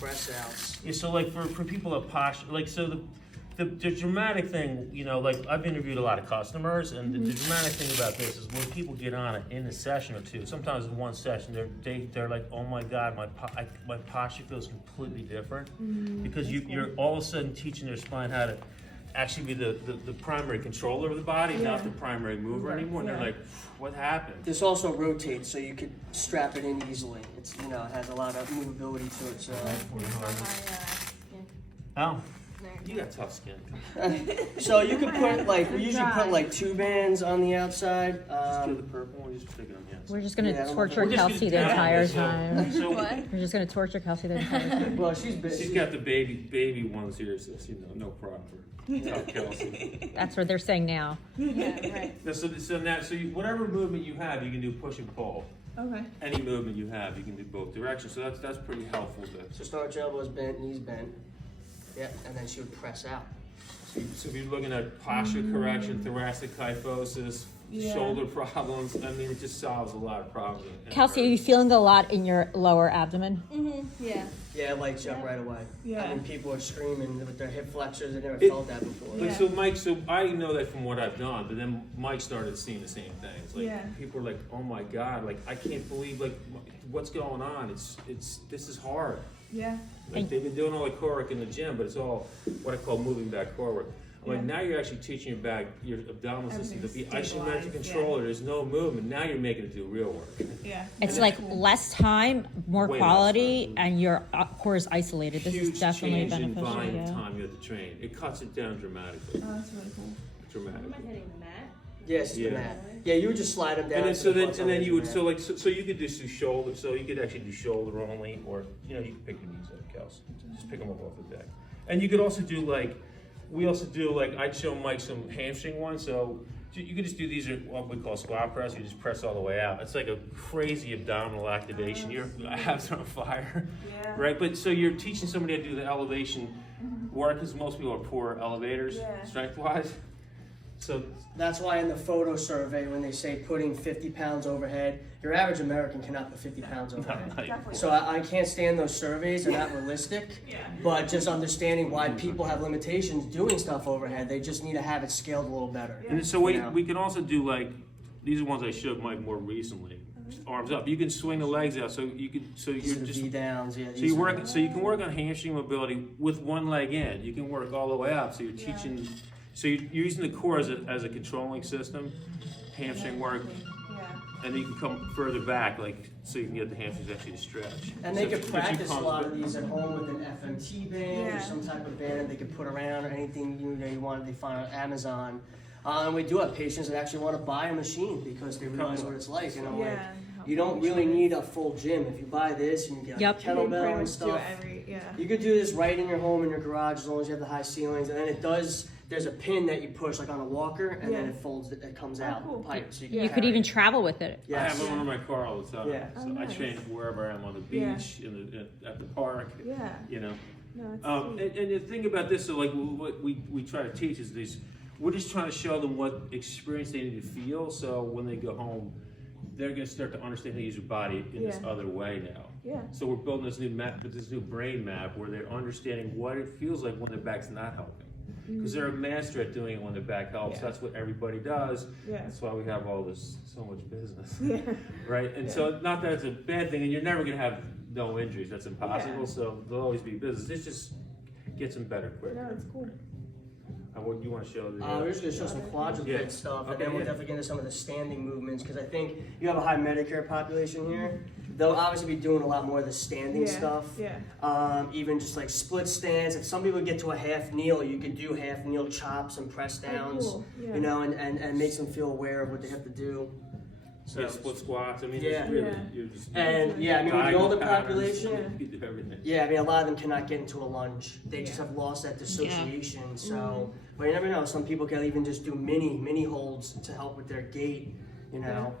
press outs. Yeah, so like for people that posture, like so the dramatic thing, you know, like I've interviewed a lot of customers, and the dramatic thing about this is when people get on it in a session or two, sometimes in one session, they're like, oh my God, my posture feels completely different, because you're all of a sudden teaching their spine how to actually be the primary controller of the body, not the primary mover anymore, and they're like, what happened? This also rotates, so you could strap it in easily. It's, you know, it has a lot of movability to it. So. Oh. You got tough skin. So you could put like, we usually put like 2 bands on the outside. Just do the purple one, just stick it on the outside. We're just gonna Yeah, torture we're just Kelsey the gonna- entire so- time. So, We're just gonna torture Kelsey the entire time. Well, she's got the baby ones here, so you know, no problem for tough Kelsey. That's what they're saying now. Yeah, right. Whatever movement you have, you can do push and pull. Okay. Any movement you have, you can do both directions. So that's pretty helpful. So start your elbows bent, knees bent. Yep, and then she would press out. So if you're looking at posture correction, thoracic kyphosis, shoulder problems, I mean, it just solves a lot of problems. Kelsey, are you feeling a lot in your lower abdomen? Yeah. Yeah, it lights you up right away. Yeah. I mean, people are screaming with their hip flexors. They never It- felt that before. But Yeah. so Mike, so I know that from what I've done, but then Mike started seeing the same things. Like Yeah. people are like, "Oh my God! Like I can't believe like what's going on. This is hard." Yeah. Like they've been doing all the core work in the gym, but it's all what I call moving back core work. I'm like, now you're actually teaching your back, your abdominal system to be Everything's isometric stabilized, controller. There's no movement. Now you're making it do real work. Yeah. It's like less time, more Way less quality, time. and your core is isolated. This Huge is definitely change in beneficial. volume Yeah. time you have to train. It cuts it down dramatically. Oh, that's really cool. Dramatically. hitting the mat? Yes, the Yeah. mat. Yeah, you would just slide them down. And then, to so the then, butts and then on you the would, mat. so you could just do shoulder, so you could actually do shoulder only, or, you know, you can pick your knees up, Kels. Just pick them up off the deck. And you could also do like, I'd show Mike some hamstring ones, so you could just do these are what we call squat press, you just press all the way out. It's like a crazy abdominal activation. Your abs are on fire, Yeah. right? But so you're teaching somebody to do the elevation work, because most people are poor elevators, Yeah. strength-wise. So That's why in the photo survey, when they say putting 50 pounds overhead, your average American cannot put 50 pounds overhead. Definitely. So I can't stand those surveys. They're not realistic. Yeah. But just understanding why people have limitations doing stuff overhead, they just need to have it scaled a little better. And so You know? we can also do like, these are ones I showed Mike more recently. Just arms up. You can swing the legs out, so you can. So These you're are the just. V downs. Yeah. So you work. So you can work on hamstring mobility with one leg in. You can work all the way up. So you're teaching. So you're using the core as a controlling system, hamstring work, Yeah. and then you can come further back, like so you can get the hamstrings actually to stretch. And they So could if you practice a come- lot of these at home with an FMT band Yeah. or some type of band they could put around, or anything you wanted to find on Amazon. And we do have patients that actually want to buy a machine because they realize what it's like. And I'm like, Yeah. you don't really need a full gym. If you buy this, you can get like, Yep. a You can pretty kettlebell and much do stuff. yeah. You could do this right in your home, in your garage, as long as you have the high ceilings. And then it does, there's a pin that you push like on a walker, and then Yeah. it folds, it comes out, cool. the pipe. So You could carry even it. travel with it. I have Yes. one in my car all the time. Yeah. So Oh, I nice. train wherever I am, on the Yeah. beach, at the park. Yeah. You know. No, it's sweet. And the thing about this, so like what we try to teach is these, we're just trying to show them what experience they need to feel, so when they go home, they're going to start to understand how to use their body in this Yeah. other way now. Yeah. So we're building this new map, this new brain map, where they're understanding what it feels like when their back's not helping. Because they're a master at doing it when their back helps. Yeah. That's what everybody does. Yeah. That's why we have all this, so much business. Yeah. Right? And so not that it's a bad thing, and you're never going to have no injuries. That's impossible. Yeah. So there'll always be business. It just gets them better quicker. No, it's cool. What do you want to show? We're just going to show some quadruped Yeah. stuff, and Okay, then we'll yeah. definitely get into some of the standing movements, because I think you have a high Medicare population here. They'll obviously be doing a lot more of the standing Yeah. stuff. Yeah. Even just like split stance. If some people get to a half kneel, you could do half kneel chops and press downs, cool. Yeah. you know, and makes them feel aware of what they have to do. So yeah, split squats. I mean, Yeah. it's really, Yeah. you're just And yeah, I mean, with the diagonal older patterns. population, You do everything. yeah, I mean, a lot of them cannot get into a lunge. They just Yeah. have lost that dissociation. Mm-hmm. So, but you never know. Some people can even just do mini holds to help with their gait, you know.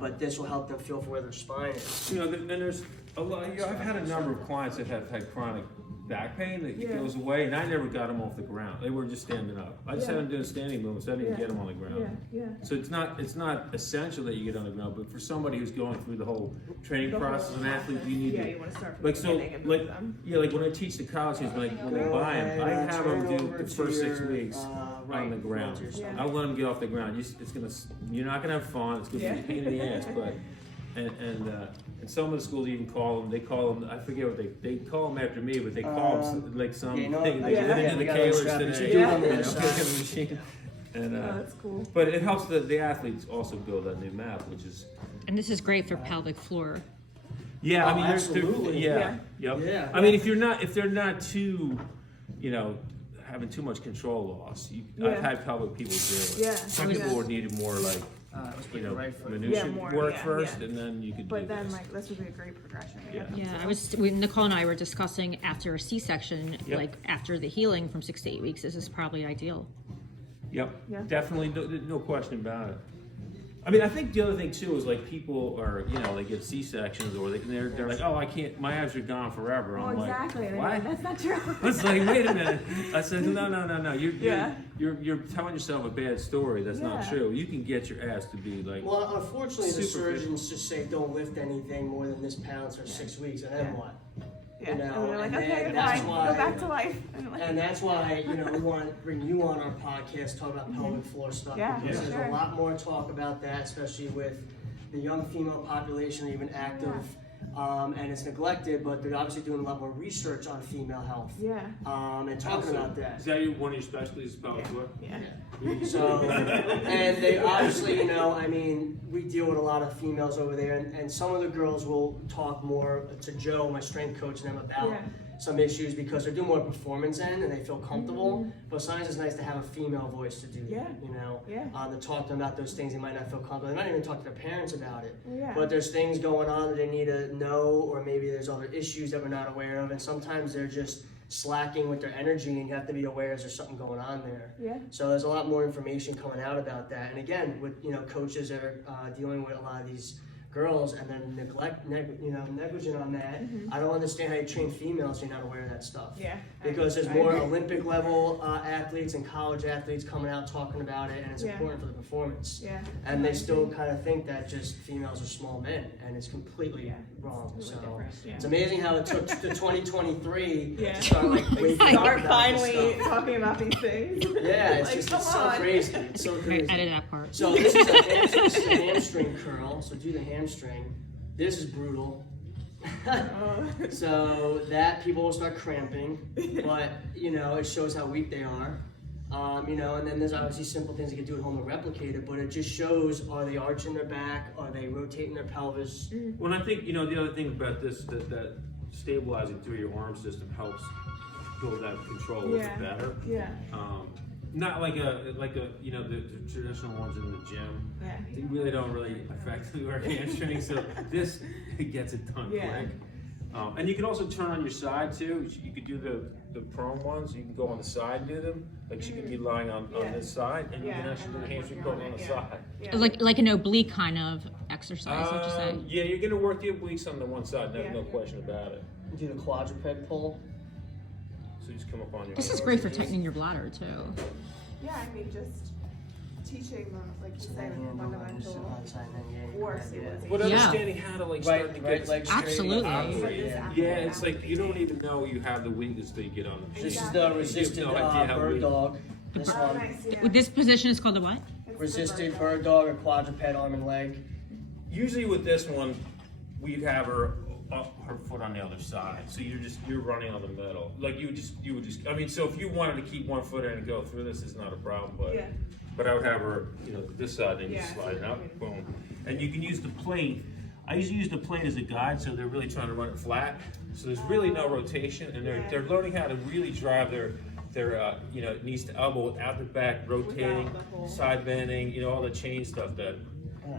But this will help them feel for where their spine is. You know, and there's a lot. You know, I've had a number of clients that have had chronic back pain, it goes away, and I never got them off the ground. They were just standing up. I just had them doing standing movements. I didn't get them on the ground. So it's not essential that you get on the ground, but for somebody who's going through the whole training process, an athlete, you need to. You want to start from Like the so, beginning and like move them. like when I teach the college kids, like when they buy them, I have them do the first 6 weeks on the ground. I let them get off the ground. You're not gonna have fun. It's gonna be a pain in the ass, but and some of the schools even call them. They call them. I forget what they call them after me, but they call them like some thing. They did the Kaehlers today. And that's cool. But it helps the athletes also build that new map, which is. And this is great for pelvic floor. Yeah, I mean, absolutely. Yep. Yeah. I mean, if they're not too, having too much control loss. I've had pelvic people do it. Yeah. Some people would need more like, minutia more, work first, yeah. and then you could. But do then, this. like, this would be a great progression. Yeah, Nicole and I were discussing after a C-section, like after the healing from 6 to 8 weeks, this is probably ideal. Yep. Yeah. Definitely, no question about it. I mean, I think the other thing too is like people are, they get C-sections or they're like, oh, I can't, my abs are gone forever. Oh, I'm exactly. like, what? That's not true. It's like, wait a minute. I said, no. You're telling yourself a bad story. That's not true. You can get your ass to be like. Well, unfortunately, the super surgeons just say don't lift anything more than this pounds for 6 weeks, and then what? Yeah. And they're like, and okay, that's fine. why- Go back to life. And that's why, we want to bring you on our podcast, talk about pelvic floor stuff. Yeah, because there's sure. a lot more talk about that, especially with the young female population, even active, and it's neglected, but they're obviously doing a lot more research on female health. Yeah. And talking about that. Is that one of your specialties, pelvic floor? Yeah. So, and they obviously, we deal with a lot of females over there, and some of the girls will talk more to Joe, my strength coach, and them about some issues because they're doing more performance end and they feel comfortable. But sometimes it's nice to have a female voice to do that, to talk to them about those things they might not feel comfortable. They might even talk to their parents about it. But there's things going on that they need to know, or maybe there's other issues that we're not aware of, and sometimes they're just slacking with their energy, and you have to be aware there's something going on there. Yeah. So there's a lot more information coming out about that. And again, with coaches that are dealing with a lot of these girls and then negligent on that. I don't understand how you train females if you're not aware of that stuff. Yeah. Because there's more Olympic level athletes and college athletes coming out talking about it, and it's important for the performance. Yeah. And they still kind of think that just females are small men, and it's completely wrong. So it's amazing how it took to 2023 to start waking up Start about finally this stuff. talking about these things. Yeah, it's Like, just come it's so on. crazy. It's so crazy. Edit that part. So this is a hamstring curl. So do the hamstring. This is brutal. So that people will start cramping, but it shows how weak they are. And then there's obviously simple things you can do at home to replicate it, but it just shows, are they arching their back? Are they rotating their pelvis? Well, I think, the other thing about this, that stabilizing through your arm system helps build that control a little bit better. Yeah. Not like the traditional ones in the gym. Yeah. They really don't effectively work hamstring, so this gets it done quick. And you can also turn on your side too. You could do the prone ones. You can go on the side and do them. Like she could be lying on this side, and you can actually do the hamstring curl on the side. Like an oblique kind of exercise, would you say? Yeah, you're gonna work the obliques on the one side. No question about it. Do the quadruped pull. So you just come up on your. This is great for tightening your bladder too. Yeah, I mean, just teaching them, like you said, fundamental force. But understanding how to start to get leg Absolutely. Yeah, it's like you don't even know you have the weakness till you get on the This is machine. the resisted bird dog. This Oh, one. nice, yeah. With this position is called the what? Resisted bird dog or quadruped arm and leg. Usually with this one, we'd have her foot on the other side, so you're running on the middle. Like you would just. I mean, so if you wanted to keep one foot in and go through this, is not a problem. But I would have her, this side, and you slide it up, boom, and you can use the plate. I usually use the plate as a guide, so they're really trying to run it flat. So there's really no rotation, and they're learning how to really drive their knees to elbow without the back rotating, side bending, all the chain stuff that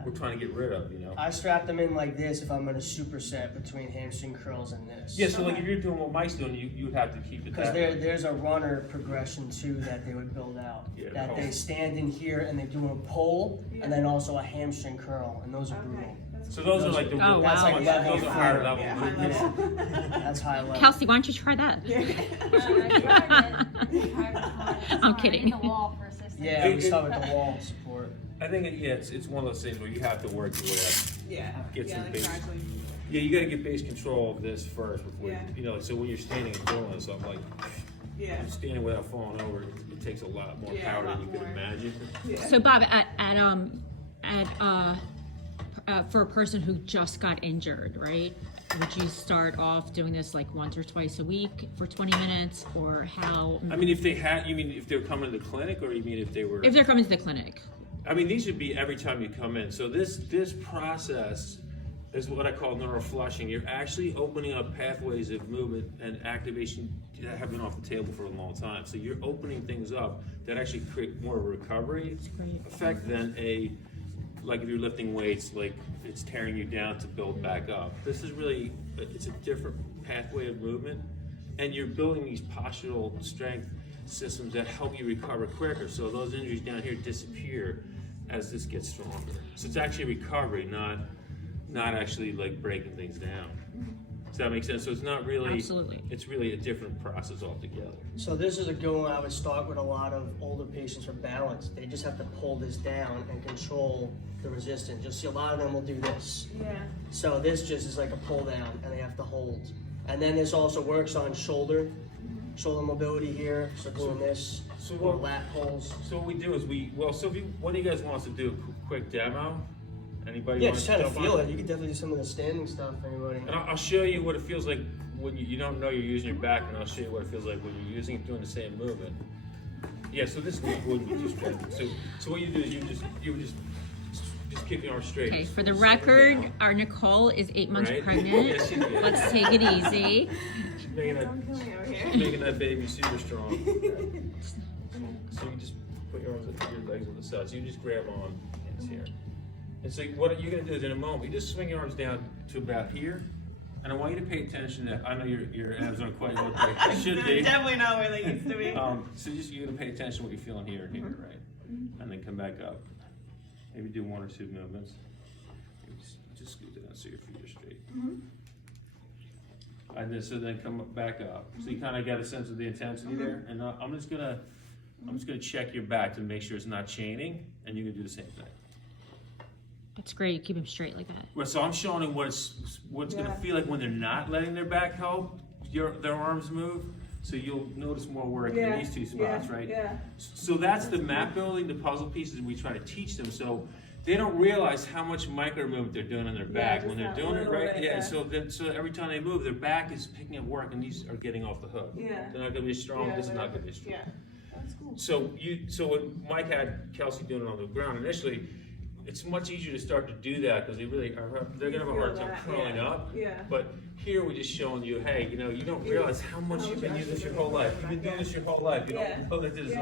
we're trying to get rid of, I strap them in like this if I'm going to superset between hamstring curls and this. Yeah, so like if you're doing what Mike's doing, you would have to keep it Because that way. there's a runner progression too that they would build out. Yeah, that pull. they stand in here and they do a pull and then also a hamstring curl, and those are brutal. So those are like the, Oh, That's wow. like those are higher level. level Yeah, high movements. level. That's high level. Kelsey, why don't you try that? I'm kidding. The wall for assistance. Yeah, we start with the wall support. I think, it's one of those things where you have to work your way up. Yeah. Get Yeah, some like base. gradually. Yeah, you gotta get base control of this first before, Yeah. so when you're standing and doing this, I'm like, Yeah. standing without falling over, it takes a lot more Yeah, a power than lot you could more. imagine. Yeah. So Bob, for a person who just got injured, right? Would you start off doing this like once or twice a week for 20 minutes, or how? I mean, if they had, you mean if they were coming to the clinic, or you mean if they were? If they're coming to the clinic. I mean, these should be every time you come in. So this process is what I call neuroflushing. You're actually opening up pathways of movement and activation that have been off the table for a long time. So you're opening things up that actually create more of a recovery great. effect than like if you're lifting weights, like it's tearing you down to build back up. This is really, it's a different pathway of movement, and you're building these postural strength systems that help you recover quicker, so those injuries down here disappear as this gets stronger. So it's actually recovery, not actually like breaking things down. Does that make sense? So it's not really, Absolutely. it's really a different process altogether. So this is a good one I would start with a lot of older patients for balance. They just have to pull this down and control the resistance. You'll see a lot of them will do this. Yeah. So this just is like a pull down and they have to hold. And then this also works on shoulder mobility here. So doing this, So or what- lat pulls. So what we do is so if you, what do you guys want us to do? A quick demo? Anybody Yeah, want just trying to jump feel on? it. You can definitely do some of the standing stuff for anybody. And I'll show you what it feels like when you don't know you're using your back, and I'll show you what it feels like when you're using it, doing the same movement. Yeah, so this would be too straight. So what you do is you would just keep your arms straight. Okay, for the record, our Nicole is 8 months Right? pregnant. Yes, she is. Let's take it easy. She's making Don't kill me over here. making that baby super strong. So you just put your legs on the side. So you just grab on hands here. And so what you're gonna do is in a moment, you just swing your arms down to about here. And I want you to pay attention that I know your abs aren't quite what they should be. Definitely not where they used to be. So you're gonna pay attention to what you're feeling here and here, right? And then come back up. Maybe do 1 or 2 movements. Just scoot down so your feet are straight. And then come back up. So you kind of got a sense of the intensity there. And I'm just gonna check your back to make sure it's not chaining, and you can do the same thing. That's great. Keep them straight like that. Well, so I'm showing them what's gonna feel like when they're not letting their back help their arms move. So you'll notice more work in these 2 spots, right? Yeah. So that's the map building, the puzzle pieces we try to teach them. So they don't realize how much micro movement they're doing on their back when they're just doing that it, little right? bit, Yeah. yeah. So every time they move, their back is picking up work, and these are getting off the hook. Yeah. They're not gonna be as strong. Yeah, This is not whatever. gonna be as strong. Yeah. That's cool. So when Mike had Kelsey doing it on the ground initially, it's much easier to start to do that because they're gonna have a hard time curling up. Yeah. But here we're just showing you, hey, you don't realize how much you've been using this your whole life. You've been doing this your whole life. You don't know that this is